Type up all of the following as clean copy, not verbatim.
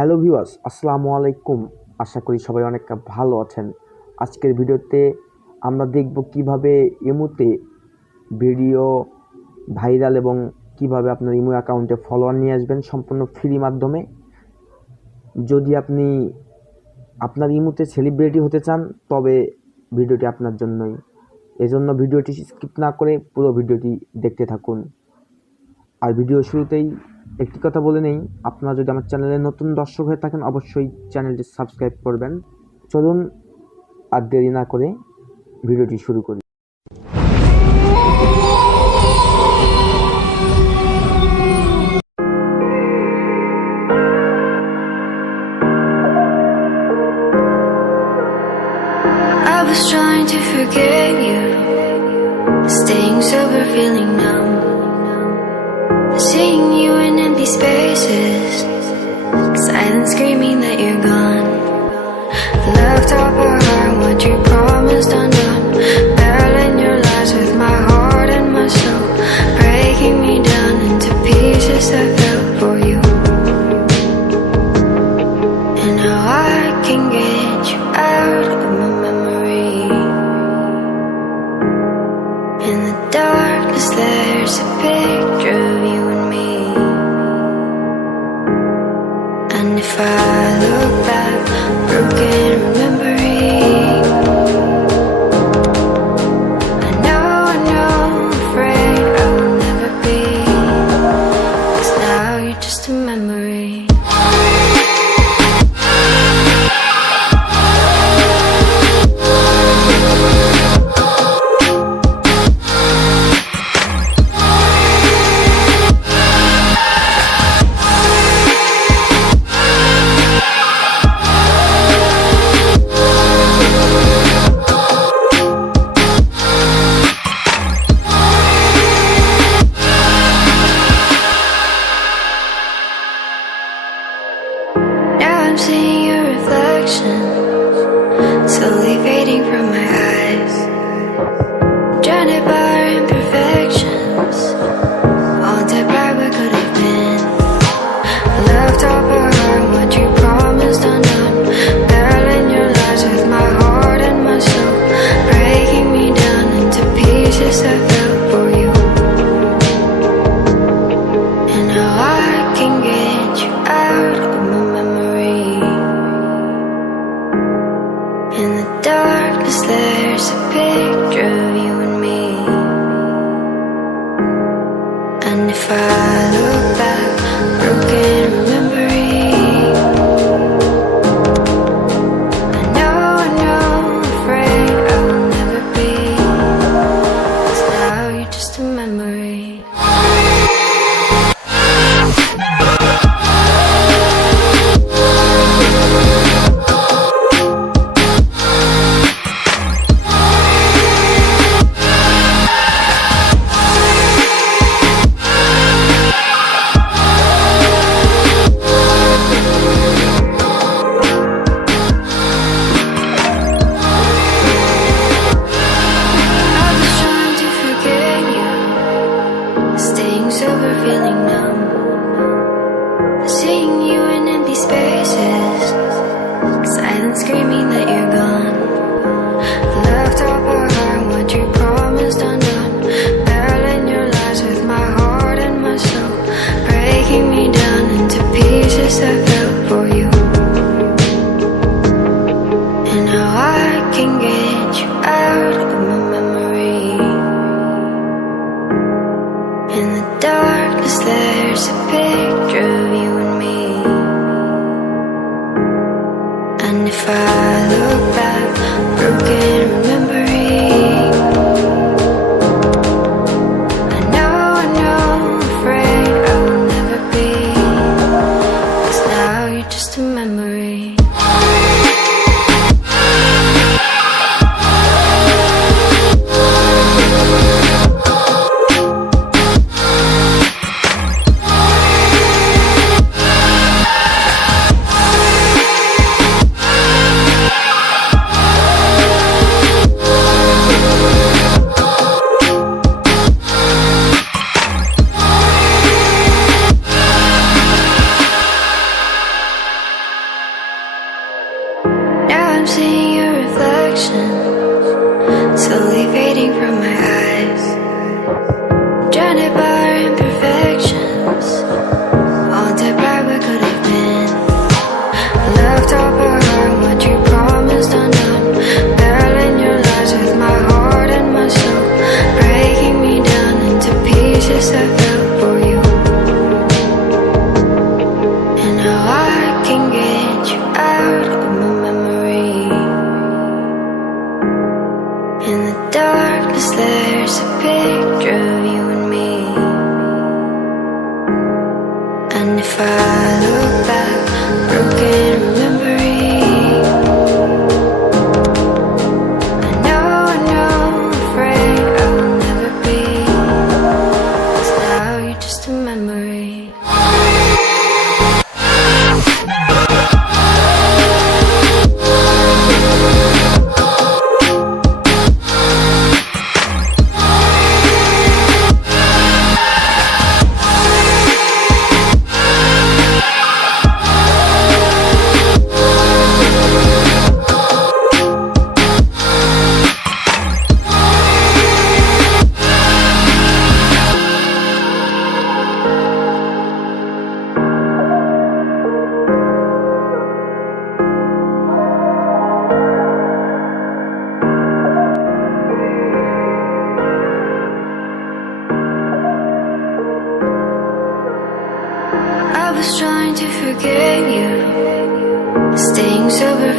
Hello viewers, আসসালামু আলাইকুম। আশা করি সবাই অনেক ভালো আছেন। আজকের ভিডিওতে আমরা দেখব কিভাবে ইমোতে ভিডিও ভাইরাল এবং কিভাবে আপনার ইমো অ্যাকাউন্টে ফলোয়ার নিয়ে আসবেন সম্পূর্ণ ফ্রি মাধ্যমে। যদি আপনি আপনার ইমোতে সেলিব্রিটি হতে চান তবে ভিডিওটি আপনার জন্যই। এজন্য ভিডিওটি স্কিপ না করে পুরো ভিডিওটি দেখতে থাকুন। আর ভিডিও শুরুতেই একটি কথা বলে নেই, আপনারা যদি আমার চ্যানেলে নতুন দর্শক হয়ে থাকেন অবশ্যই চ্যানেলটি সাবস্ক্রাইব করবেন। চলুন আর দেরি না করে ভিডিওটি শুরু করি। I was trying to forget you, staying sober, feeling numb, seeing you in empty spaces, silence screaming that you're gone. Left up our heart, what you promised undone, battling your lies with my heart and my soul, breaking me down into pieces I fell for you. And now I can get you out of my memory. In the darkness there's a picture of you and me. And if I look back, broken remembering, I know, afraid I will never be, 'cause now you're just a memory. Seeing your reflection slowly fading from my eyes, drowned by our imperfections, haunted by what could have been. Left up our heart, what you promised undone, battling your lies with my heart and my soul, breaking me down into pieces I fell for you. And now I can get you out of my memory. In the darkness there's a picture of you and me. And if I look back, broken remembering, I know, afraid I will never be, 'cause now you're just a memory. Sober, feeling numb, seeing you in empty spaces, silence screaming that you're gone. Left up our heart, what you promised undone, battling your lies with my heart and my soul, breaking me down into pieces I fell for you. And now I can get you out of my memory. In the darkness there's a picture of you and me. And if I look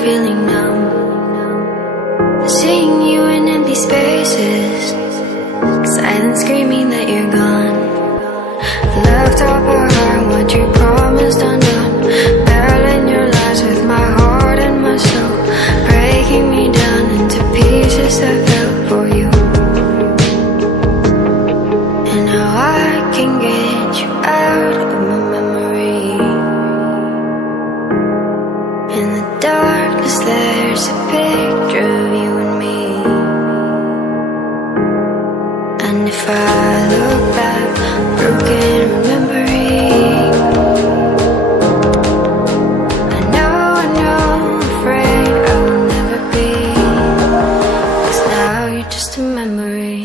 feeling numb. Seeing you in empty spaces, silence screaming that you're gone. Left up our heart, what you promised undone. Battling your lies with my heart and my soul, breaking me down into pieces I fell for you. And now I can get you out of my memory. In the darkness there's a picture of you and me. And if I look back, broken remembering, I know, afraid I will never be. 'Cause now you're just a memory.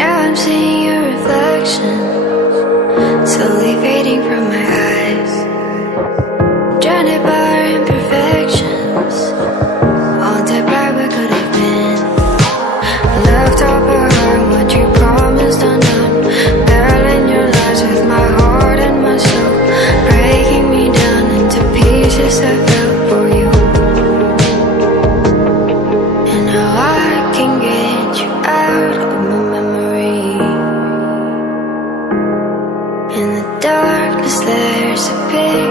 I'm seeing your reflection, slowly fading from my eyes. Drowned by our imperfections, haunted by what could have been. Left up our heart, what you promised undone. Battling your lies with my heart and my soul, breaking me down into pieces I fell for you. And now I can get you out of my memory. In the darkness there's a picture